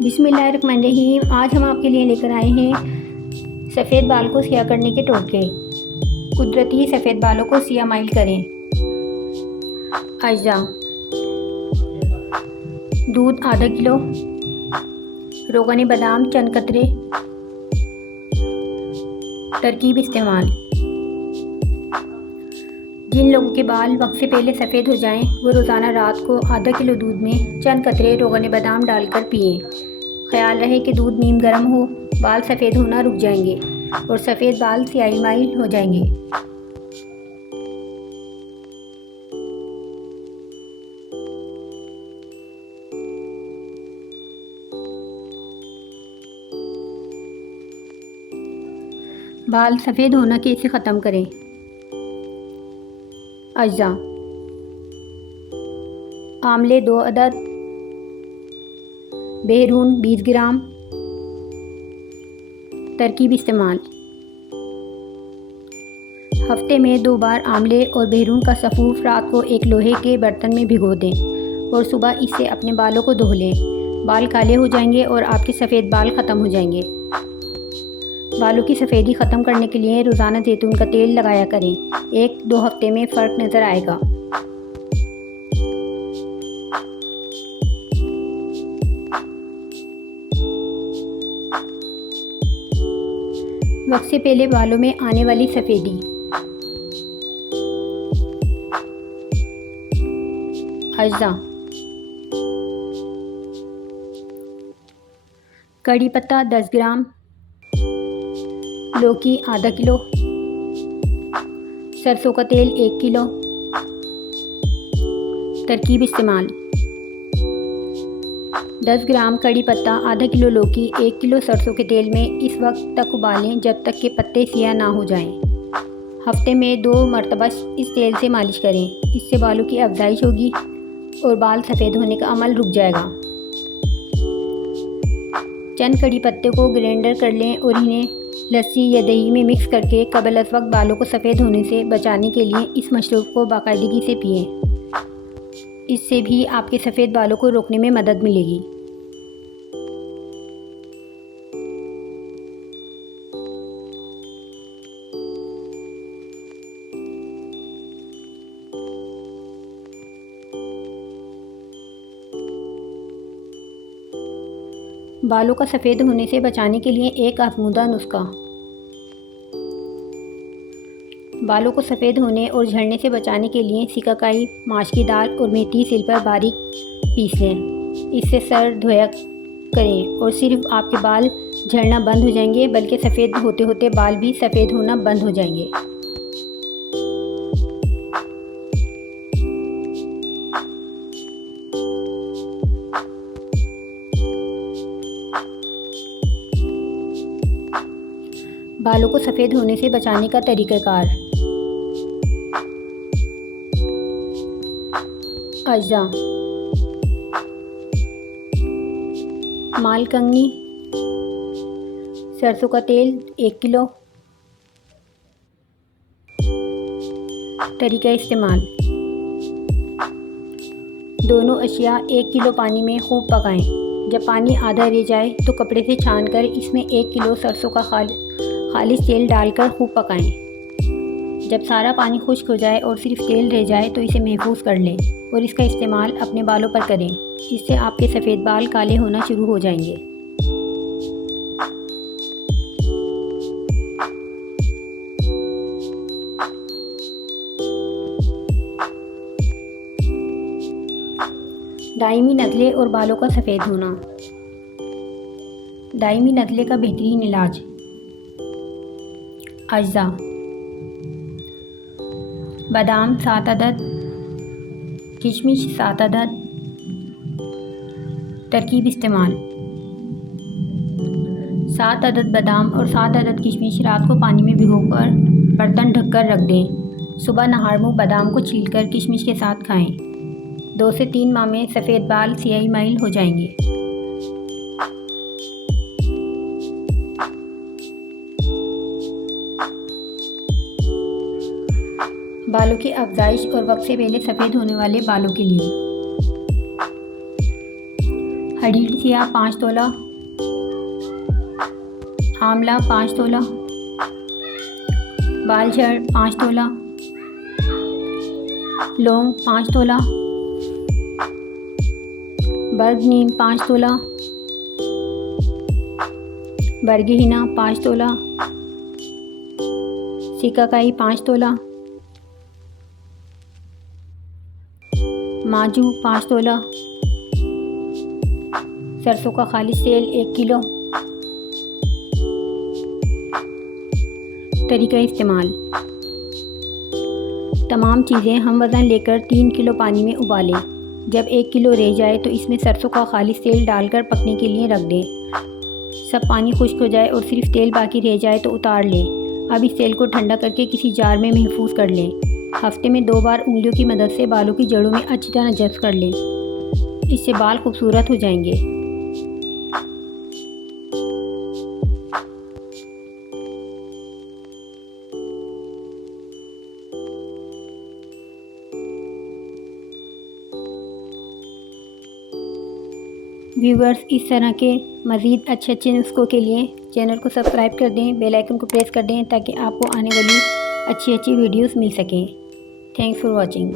बिस्मिल्लाहिर्रहमानिर्रहीम। आज हम आपके लिए लेकर आए हैं सफ़ेद बाल को सियाह करने के टोटके। कुदरती सफ़ेद बालों को सियाह माइल करें। अज्जा: दूध आधा किलो, रोगन बादाम चंद कतरे। तरकीब इस्तेमाल: जिन लोगों के बाल वक्त से पहले सफ़ेद हो जाएं, वो रोज़ाना रात को आधा किलो दूध में चंद कतरे रोगन बादाम डालकर पिएं। ख्याल रहे कि दूध नीम गर्म हो, बाल सफ़ेद होना रुक जाएंगे और सफ़ेद बाल स्याही माइल हो जाएंगे। बाल सफ़ेद होना कैसे ख़त्म करें? अज्जा: आमले 2 अदद, बहरून 20 ग्राम। तरकीब इस्तेमाल: हफ्ते में 2 बार आमले और बहरून का सफ़ूफ रात को एक लोहे के बर्तन में भिगो दें और सुबह इससे अपने बालों को धो लें। बाल काले हो जाएंगे और आपके सफ़ेद बाल ख़त्म हो जाएंगे। बालों की सफ़ेदी ख़त्म करने के लिए रोज़ाना जैतून का तेल लगाया करें। 1-2 हफ्ते में फ़र्क नज़र आएगा। वक्त से पहले बालों में आने वाली सफ़ेदी। अज्जा: कड़ी पत्ता 10 ग्राम, लौकी आधा किलो, सरसों का तेल 1 किलो। तरकीब इस्तेमाल: 10 ग्राम कड़ी पत्ता, आधा किलो लौकी, 1 किलो सरसों के तेल में इस वक्त तक उबालें जब तक कि पत्ते सियाह ना हो जाएं। हफ्ते में 2 मरतबा इस तेल से मालिश करें। इससे बालों की अफजाइश होगी और बाल सफ़ेद होने का अमल रुक जाएगा। चंद कड़ी पत्ते को ग्राइंडर कर लें और इन्हें लस्सी या दही में मिक्स करके कबल अज़ वक्त बालों को सफ़ेद होने से बचाने के लिए इस मशरूब को बाकायदगी से पिएं। इससे भी आपके सफ़ेद बालों को रोकने में मदद मिलेगी। बालों का सफ़ेद होने से बचाने के लिए एक आज़मूदा नुस्खा। बालों को सफ़ेद होने और झड़ने से बचाने के लिए सिकाकाई, माश की दाल और मेथी सिल पर बारीक पीस लें। इससे सर धोया करें और सिर्फ आपके बाल झड़ना बंद हो जाएंगे, बल्कि सफ़ेद होते होते बाल भी सफ़ेद होना बंद हो जाएंगे। बालों को सफ़ेद होने से बचाने का तरीक़ाकार। अज्जा: मालकंगनी, सरसों का तेल 1 किलो। तरीका इस्तेमाल: दोनों अशिया 1 किलो पानी में खूब पकाएं। जब पानी आधा रह जाए तो कपड़े से छानकर इसमें 1 किलो सरसों का खालिस तेल डालकर खूब पकाएं। जब सारा पानी खुश्क हो जाए और सिर्फ तेल रह जाए तो इसे महफूज कर लें और इसका इस्तेमाल अपने बालों पर करें। इससे आपके सफ़ेद बाल काले होना शुरू हो जाएंगे। दायमी नज़ले और बालों का सफ़ेद होना। दायमी नज़ले का बेहतरीन इलाज। अज्जा: बादाम 7 अदद, किशमिश 7 अदद। तरकीब इस्तेमाल: 7 अदद बादाम और 7 अदद किशमिश रात को पानी में भिगोकर बर्तन ढककर रख दें। सुबह नहार मुँह बादाम को छीलकर किशमिश के साथ खाएं। 2 से 3 माह में सफ़ेद बाल स्याही माइल हो जाएंगे। बालों की अफजाइश और वक्त से पहले सफ़ेद होने वाले बालों के लिए हरी इलायचियाँ 5 तोला, आंवला 5 तोला, बालझड़ 5 तोला, लौंग 5 तोला, बर्गनीन 5 तोला, बरगीहीना 5 तोला, सिकाकाई 5 तोला, माजू 5 तोला, सरसों का खालिश तेल 1 किलो। तरीका इस्तेमाल। तमाम चीज़ें हम वज़न लेकर 3 किलो पानी में उबालें। जब 1 किलो रह जाए तो इसमें सरसों का खालिश तेल डालकर पकने के लिए रख दें। सब पानी खुश्क हो जाए और सिर्फ तेल बाकी रह जाए तो उतार लें। अब इस तेल को ठंडा करके किसी जार में महफूज कर लें। हफ्ते में 2 बार उंगलियों की मदद से बालों की जड़ों में अच्छी तरह जज़्ब कर लें। इससे बाल खूबसूरत हो जाएंगे। व्यूवर्स, इस तरह के मज़ीद अच्छे नुस्खों के लिए चैनल को सब्सक्राइब कर दें, बेल आइकन को प्रेस कर दें ताकि आपको आने वाली अच्छी वीडियोस मिल सकें। Thanks for watching.